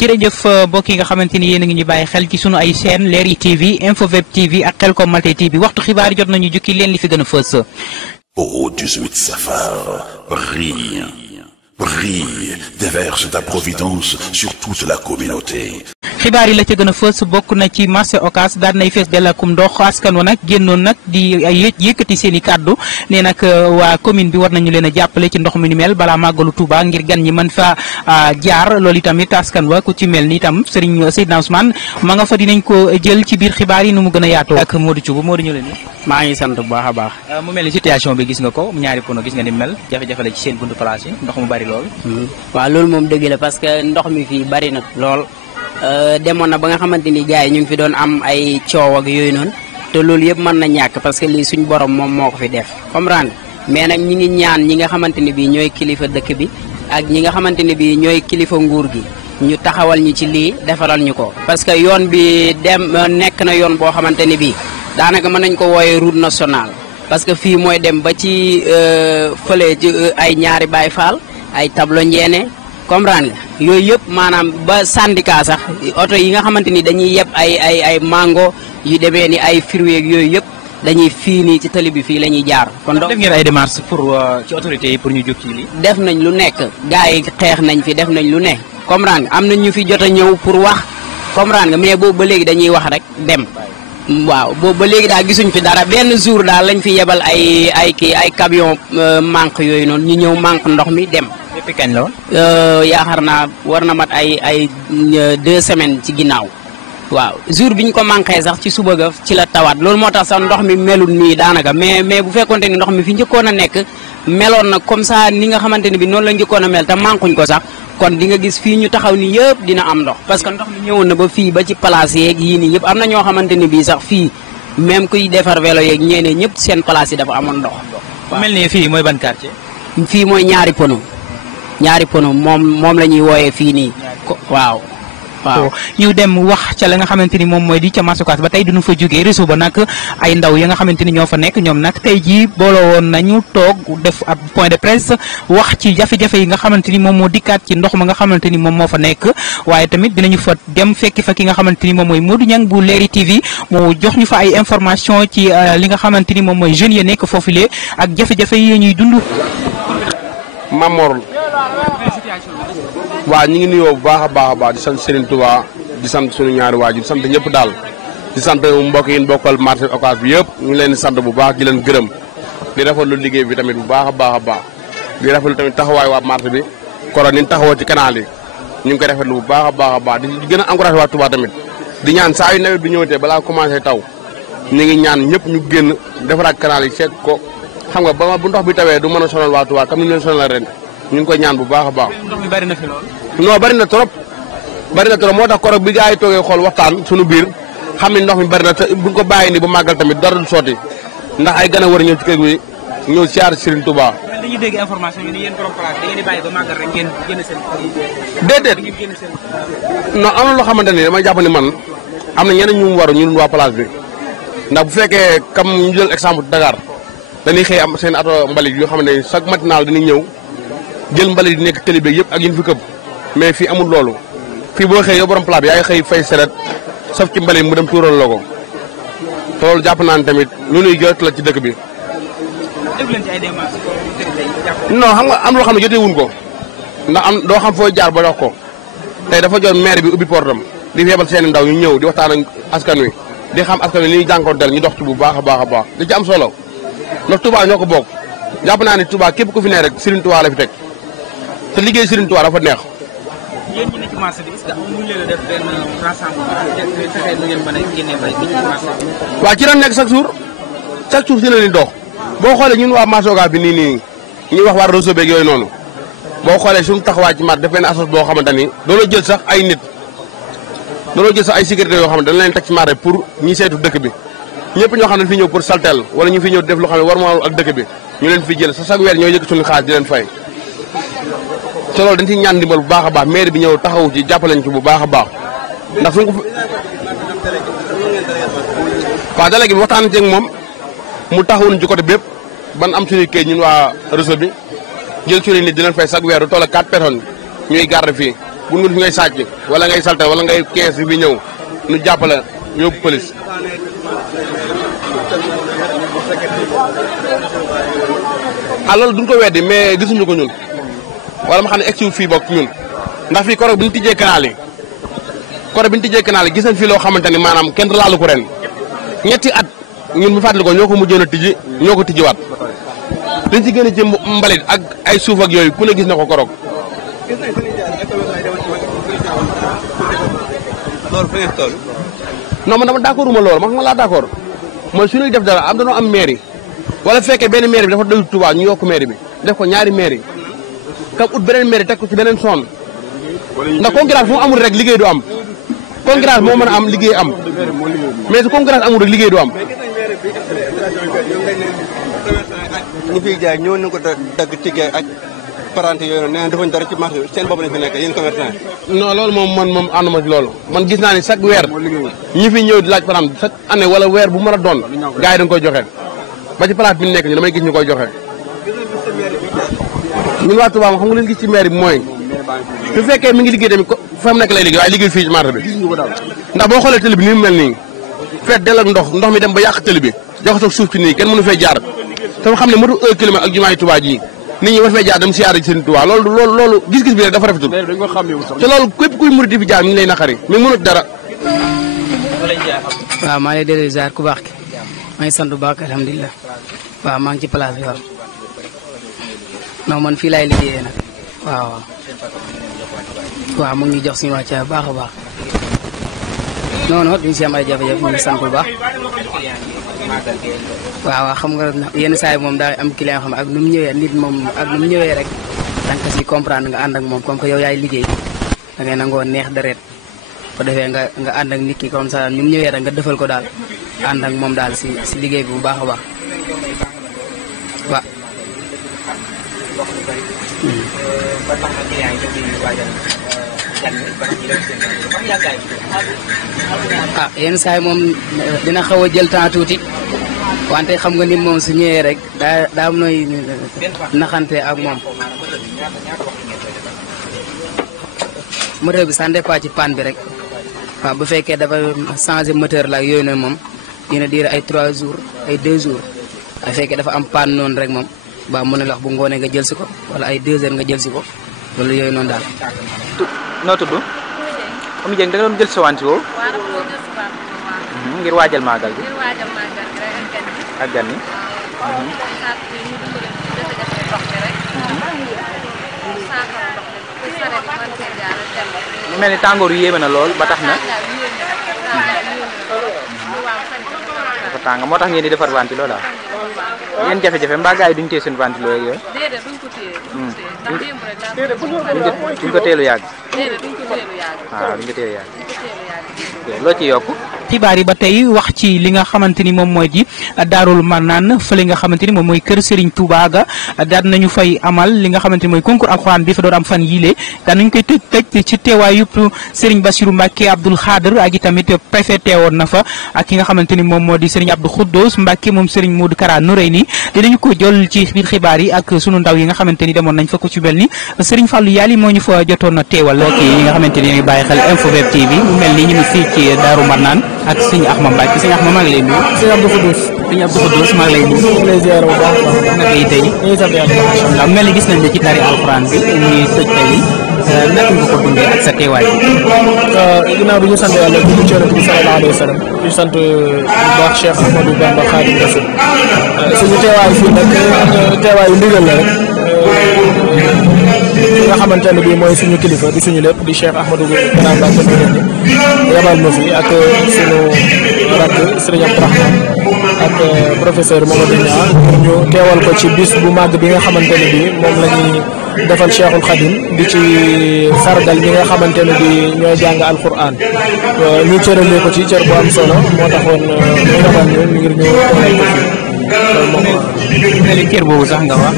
jërëjëf mbokk yi nga xamante ni yéen a ngi ñu bàyyi xel ci sunu ay chaîne Leral TV Infoweb TV ak Khelcom Maté TV waxtu xibaar jot nañu jukki leen li fi gën a fës. Au 18 Safar, brille, déverse ta providence sur toute la communauté. xibaar yi la ca gën a fës bokk na ci marché Ocass daan nay fees delakum ndox askan wa nag génnoon nag di yëkkati seen i kàddu ne nag waa commune bi war nañu leen a jàppale ci ndox mi ni mel balaa màggalu Touba ngir gan ñi mën fa jaar loolu itamit askan wa ku ci mel ni itam Serigne Seydina Ousmane ma nga fa dinañ ko jël ci biir xibaar yi nu mu gën a yaatoo. ak Modou Thioub Modou ñu leen ni maa ngi sant bu baax a baax. mu mel ni situation bi gis nga ko ñaari pono gis nga ni mel jafe-jafe la ci seen buntu place yi ndox mu bari lool. waaw loolu moom dëgg la parce que ndox mi fii bari na lool. demoon na ba nga xamante ni gars yi ñu ngi fi doon am ay coow ak yooyu noonu te loolu yëpp mën na ñàkk parce que lii suñ borom moom moo ko fi def comprendre mais nag ñi ngi ñaan ñi nga xamante ni bii ñooy kilifa dëkk bi ak ñi nga xamante ni bii ñooy kilifa nguur gi ñu taxawal ñu ci lii defaral ñu ko. parce que yoon bi nekk na yoon boo xamante ni bii daanaka mën nañ ko wooyee route nationale parce que fii mooy dem ba ci fële ci ay ñaari Baay Faal ay tableau Njéene comprendre nga yooyu yëpp maanaam ba syndicat sax oto yi nga xamante ni dañuy yeb ay mango yu demee ni ay fruits ak yooyu yëpp dañuy fii nii ci tali bi fii la ñuy jaar. kon def ngeen ay démarches pour ci autorités yi pour ñu jóg ci lii. def nañ lu nekk gars yi xeex nañ fi def nañ lu ne comprendre nga am na ñu fi jot a ñëw pour wax comprendre nga mais boobu ba léegi dañuy wax rek dem. waaw boobu ba léegi daal gisuñ fi dara benn jour daal lañ fi yebal ay camion manque yooyu noonu ñu ñëw manque ndox mi dem. depuis kañ la woon. yaakaar naa war na mat ay 2 semaines ci ginnaaw waaw jour bi ñu ko manqué sax ci suba ga ci la tawaat loolu moo tax sax ndox mi melul nii daanaka mais bu fekkonte ni ndox mi fi njëkkoon a nekk meloon na comme ça ni nga xamante ni bi noonu la njëkkoon a mel te manquñ ko sax kon di nga gis fii ñu taxaw ni yëpp dina am ndox parce que ndox mi ñëwoon na ba fii ba ci place yeeg yii nii yëpp am na ñoo xamante ni bii sax fii même kuy defar vélo yeeg ñeneen ñëpp seen place yi dafa amoon ndox. waaw mel ni fii mooy ban quartier. fii mooy ñaari pono moom la ñuy wooyee fii nii waaw. ñu dem wax ca la nga xamante ni moom mooy di ca marché Ocass ba tey duñu fa jógee réseau ba nag ay ndaw ya nga xamante ni ñoo fa nekk ñoom nag tey jii booloo woon nañu toog def ab point de presse wax ci jafe-jafe yi nga xamante ni moom moo dikkaat ci ndox ma nga xamante ni moom moo fa nekk waaye tamit dinañu fa dem fekki fa ki nga xamante ni moom mooy Modou Niang bu Leral TV mu jox ñu fa ay information ci li nga xamante ni moom mooy jeunes yi nekk foofule ak jafe-jafe yi ñuy dund. Mamor waaw ñu ngi nuyoo bu baax a baax di sant Serigne Touba di sant suñu ñaari waajur di sant ñëpp daal di sant mbokk yi bokkal marché Ocass bi yëpp ñu ngi leen di sant bu baax di leen gërëm di rafetlu liggéey bi tamit bu baax a baax di rafetlu tamit taxawaay waa marché bi koro ni ñu taxawoo ci canal yi ñu ngi koy rafetlu bu baax a baax di gën a encouragé waa Touba tamit di ñaan saa yu nawet bi ñëwatee balaa commencé taw ñu ngi ñaan ñëpp ñu génn defaraat canal yi seet ko xam nga ba bu ndox bi tawee du mën a sonal waa Touba comme ni ñu leen sonal ren ñu ngi koy ñaan bu baax a baax. ndox mi bari na fi lool. non bari na trop moo tax korog bi gars yi toogee xool waxtaan suñu biir xam ne ndox mi bari na te buñ ko bàyyi ni ba màggal tamit dara du sotti ndax ay gën a war a ñëw ci kër gi ñëw siyaar Serigne Touba. dañuy dégg information yi ni yéen borom place da ngeen di bàyyi ba màggal rek ngeen génn seen. déedéet non am na loo xamante ni dama jàpp ni man am na ñeneen ñu mu war ñu waa place bi ndax bu fekkee comme ñu jël exemple Dakar dañuy xëy am seen ato mbalit yoo xam ne chaque matinal dañuy ñëw jël mbalit di nekk télé bi yëpp ak yin fi këpp mais fii amul loolu fii boo xëy yow borom place bi yaa ngi xëy fay seret saf ci mbalit mu dem tuural la ko te loolu jàpp naa ne tamit lu nuy jot la ci dëkk bi. non xam nga am loo xam ne jotee wuñ ko ndax am doo xam fooy jaar ba dox ko tey dafa jot maire bi ubbi portam di yebal seen ndaw ñu ñëw di waxtaan ak askan wi di xam askan wi li ñuy jànkonteel ñu dox ci bu baax a baax di ci am solo ndax Touba ñoo ko bokk jàpp naa ne Touba képp ku fi ne rek Serigne Touba la fi teg te liggéey Serigne Touba dafa neex. yéen ñi ne ci marché bi est-ce que amuñu leen a def benn rassemblement fexe nu ngeen mën a génnee mbay bi ci marché bi. waaw ci la nekk chaque jour si la ñuy dox boo xoolee ñun waa marché Ocass bi nii ñuy wax waa réseau beeg yooyu noonu boo xoolee suñu taxawaay ci marché def benn association boo xamante ni doonoo jël sax ay nit doonoo jël sax ay sécurité yoo xam ne dañ leen teg ci marché pour ñi saytu dëkk bi ñëpp ñoo xam ne fi ñëw pour saltel wala ñu fi ñëw def loo xam ne war moo ak dëkk bi ñu leen fi jël sa chaque weer ñoo yëkk suñu xaalis di leen fay te loolu dañ ciy ñaan ndimbal bu baax a baax maire bi ñëw taxawu ci jàppaleñ ci bu baax a baax ndax suñ ko waaw délégué bi waxtaan ci ak moom mu taxawuñ ci côté bépp ban am suñuy kayit ñun waa réseau bi jël suñuy nit di leen fay chaque weer du toll ak 4 personnes ñuy garde fii bu ñu ngay sàcc wala ngay salte wala ngay kees bi ñëw ñu jàppale yóbbu police. ah loolu duñ ko weddi mais gisuñu ko ñun wala ma xam ne egsi fii bokk ñun ndax fii korog bi ñu tijjee canal yi gis nañ fii loo xamante ni maanaam kenn laalu ko ren ñetti at ñun bu fàttali ko ñoo ko mujjoon a tijji ñoo ko tijjiwaat liñ ci gën a ci mbalit ak ay suuf ak yooyu ku ne gis na ko korog. loolu fa ngeen toll. non man dama d'accord uma loolu man xam nga laa d'accord mooy su ñuy def dara am dañoo am mairie wala fekkee benn mairie bi dafa doy Touba ñu yokk mairie bi def ko ñaari mairie kam ut beneen mairie teg ko ci beneen zone ndax concurrence fu mu amul rek liggéey du am concurrence moo mën a am liggéey am mais su concurrence amul rek liggéey du am. ñu fiy jaay ñëwoon nañu ko dagg ticket ak parenté yooyu noonu nee na defuñ dara ci marché bi seen bopp lañ fi nekk yéen commerçant yi. non loolu moom ànduma ci loolu man gis naa ni chaque weer ñi fi ñëw di laaj par exemple chaque année wala weer bu mën a doon gars yi dañ koy joxe ba ci place bi ñu nekk ni damay gis ñu koy joxe. ñun waa Touba xam nga leen gis ci maire bi mooy su fekkee mi ngi liggéey tamit fa mu nekk lay liggéey waaye liggéey fii ci marché bi ndax boo xoolee tëli bi ni mu mel nii feet del ak ndox mi dem ba yàq tëli bi jox suuf ci nii kenn mënu fee jaar te xam ne motu 1 kilomètre ak jumaay Touba ji nit ñi war fee jaar dem siyaare ci seen Touba loolu gis-gis bi rek dafa rafetul te loolu képp kuy murid di fi jaar mi ngi lay naqari mais mënut dara. waaw maa ngi lay delloo ziar ku baax ki maa ngi sant bu baax alhamdulilah waaw maa ngi ci place bi waaw non man fii laay liggéeyee nag waaw mu ngi jox suñu wàcc baax a baax non non duñ si am ay jafe-jafe ñu ngi sant bu baax waaw xam nga yenn saa yi moom daa am client xam ak nu mu ñëwee nit moom ak nu mu ñëwee rek danga ko si comprendre nga ànd ak moom comme que yow yaay liggéey da ngay nangoo neex deret ko defee nga ànd ak nit ki comme ça nu mu ñëwee rek nga defal ko daal ànd ak moom daal si liggéey bi bu baax a baax waaw. ah yenn saa yi moom dina xaw a jël temps tuuti wante xam nga nit moom su ñëwee rek daa am nooy naxante ak moom. moteur bi ça dépend ci panne bi rek waaw bu fekkee dafa changé moteur la ak yooyu noonu moom dina diir ay 3 jours ay 2 jours bu fekkee dafa am panne noonu rek moom ba mën na la wax bu ngoonee nga jël si ko wala ay 2 heures nga jël si ko loolu yooyu noonu daal. noo tudd. Oumy Dieng da nga doon jël si wànti woo. waaw dama doon jël si wànti woo. ngir waajal màggal gi. ngir waajal màggal gi rek ak gan yi. ak gan yi. waaw saako bi ñu dimbali ci jafe-jafe ndox mi rek. saako ndox mi ku sare bi mën cee jaar ak dem. mu mel ni tàngoor yu yéeme na lool ba tax na. dafa tàng moo tax ngeen di defar ventilo daal. yéen jafe-jafe mbaa gars yi duñ téye seen ventilo yeeg yooyu. déedéet duñ ko téye. ndax démb rek daal duñ ko teelu yàgg. déedéet duñ ko teelu yàgg. waaw duñ ko teelu yàgg. loo ci yokk. xibaar yi ba tey wax ci li nga xamante ni moom mooy di Daarul Marnaan fële nga xamante ni moom mooy kër Serigne Touba ga daan nañu fay amal li nga xamante ni mooy concours alxuraan bi fa doon am fan yile daan nañu koy tëj ci teewaayu Serigne Bassirou Mbacké Abdoul Khadr ak itamit préfet teewoon na fa ak ki nga xamante ni moom moo di Serigne Abdou Khoudous Mbacké moom Serigne Modou Kara Noreyni dinañu ko jël ci biir xibaar yi ak sunu ndaw yi nga xamante ni demoon nañ fa ko ci mel ni Serigne Fallou Yali moo ñu fa jotoon a teewal kii yi nga xamante ni ñu bàyyi xel Infoweb TV mu mel ni ñu ngi fii ci Daaru Marnaan ak sëñ Axma Mbacke sëñ Axma maa ngi lay nuyu. sëñ Abdou Khoudous. sëñ Abdou Khoudous maa ngi lay nuyu. ñu ngi lay ziar bu baax a baax. naka yi tey. ñu ngi sant yàlla macha allah. mel ni gis nañ ne ci tari alxuraan bi ñuy tëj tey naka nga ko dundee ak sa teewaay bi. ginnaaw bi ñu sant yàlla di ci Yonent bi sallallahu alayhi wa sallam ñu sant bu baax Cheikh Ahmadou Bamba Khadim Rasoul suñu teewaay fii nag teewaayu ndigal la rek nga xamante ne bii mooy suñu kilifa di suñu lépp di Cheikh Ahmadou Kara Mbacké yabal ma fi ak suñu rakk Serigne Abdourahmane ak professeur Mamadou Niang ñu teewal ko ci bis bu màgg bi nga xamante ne bii moom la ñuy defal Cheikhul Khadim di ci sargal ñi nga xamante ne bii ñooy jàng alquran ñu cëralee ko ci cër bu am solo moo taxoon ñu yabal ñu ngir ñu teewal ko fi. loolu moo ko mel ni cër boobu sax nga wax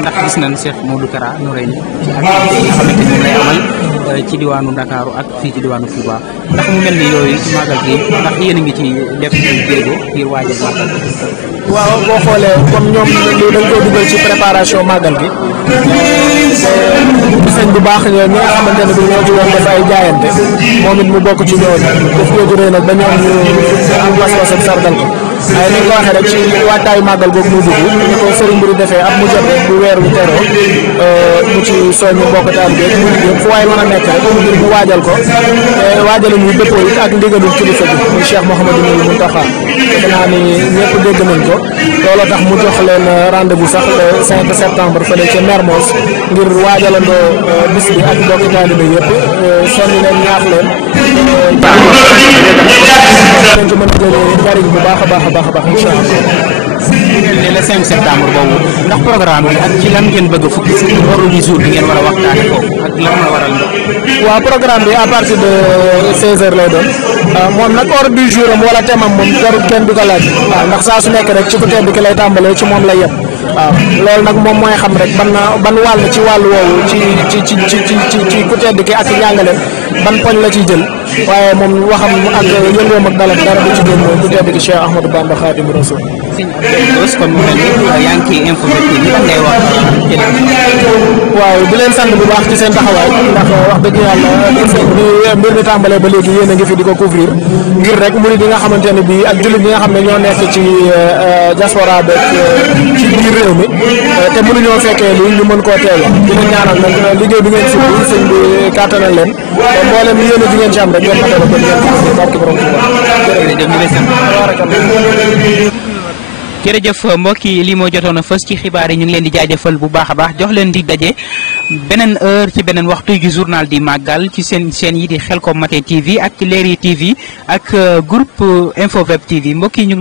ndax gis nañ Cheikh Modou Kara Noreyni ci activité yi nga xamante ni moom lay amal ci diwaanu Ndakaaru ak fii ci diwaanu Touba ndax mu mel ni yooyu ci màggal gi ndax yéen a ngi ci def ay jéego ngir waajal màggal. waaw boo xoolee comme ñoom lii dañ koy dugal ci préparation màggal gi gis nañ bu baax ñi nga xamante ne bi ñoo ci doon def ay jaayante moom it mu bokk ci ñooñu def jooju rëy nag ba ñoom ñu am pas-pas ak sargal ko waaye ni nga ko waxee rek ci waajtaayu màggal googu muy dugg ni ko sëriñ bi di defee at mu jot rek bu weer wi teroo mu ci soññu mbokk taal bi mu liggéey fu waay mën a nekk rek ngir mu waajal ko waajal ñu dëppoo it ak ndigalul kilifa bi muy Cheikh Mouhamadou Mountakha defe naa ni ñëpp dégg nañ ko looloo tax mu jox leen rendez-vous sax le 5 septembre fële ca Mermoz ngir waajalandoo bis bi ak mbokki taalibe yëpp soññ leen ñaax leen dañ ci mën a jëlee njariñ bu baax a baax a baax a baax incha allah. le 5 septembre boobu ndax programme bi ak ci lan ngeen bëgg fukki ordre du jour bi ngeen war a waxtaane foofu ak lan la waral ndox. waaw programme bi à partir de 16h lay doon moom nag ordre du jour am wala thème am moom jarul kenn du ko laaj waaw ndax saa su nekk rek ci ku tedd ki lay tàmbalee ci moom lay yem waaw loolu nag moom mooy xam rek ban wàll ci wàllu woowu ci ku tedd ki ak njàngaleem ban poñ la ciy jël waaye moom waxam ak yëngoom ak dalam dara du ci génn mooy ku tedd ki Cheikh Ahmadou Bamba Khadimu Rasul. kon mu mel ni yaa ngi ciy informé bi lan ngay wax waaw di leen sant bu baax ci seen taxawaay ndax wax dëgg yàlla mbir mi tàmbalee ba léegi yéen a ngi fi di ko couvrir ngir rek murid yi nga xamante ne bii ak jullit yi nga xam ne ñoo nekk ci diaspora beeg ci biir réew mi te mënuñoo fekkee lii ñu mën koo teewe di leen ñaanal nag liggéey bi ngeen fi sëñ bi kàttanal leen mboolem yéen a di ngeen ci am rek ngeen matale ko ngeen ci barke borom jërëjëf mbokk yi lii moo jotoon a fës ci xibaar yi ñu ngi leen di jaajëfal bu baax a baax jox leen di daje beneen heure ci beneen waxtu ju journal di màggal ci seen chaîne yi di Khelcom Matin TV ak ci Leeri TV ak groupe Info Web TV mbokk yi ñu